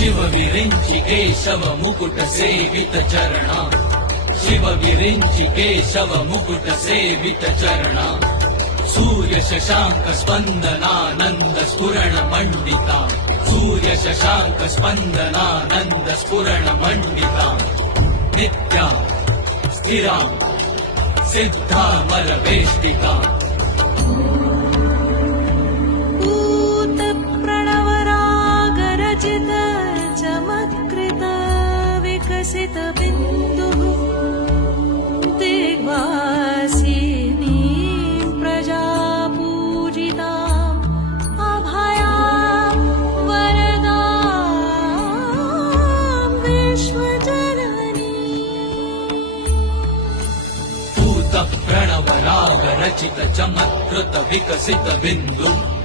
शिव विरिञ्चि केशव मुकुट सेवित चरणा शिव विरिञ्चि केशव मुकुट सेवित चरणा सूर्य शशांक स्पन्दनानन्द स्फुरण मण्डिता सूर्य शशांक स्पन्दनानन्द स्फुरण मण्डिता नित्या स्थिरा सिद्धामरवेष्टिता चमत्कृत विकसित बिन्दुः दिग्वासिनी प्रजा पूजिताम् अभयां वरदां विश्वजननी भूत प्रणव राग रचित चमत्कृत विकसित बिन्दु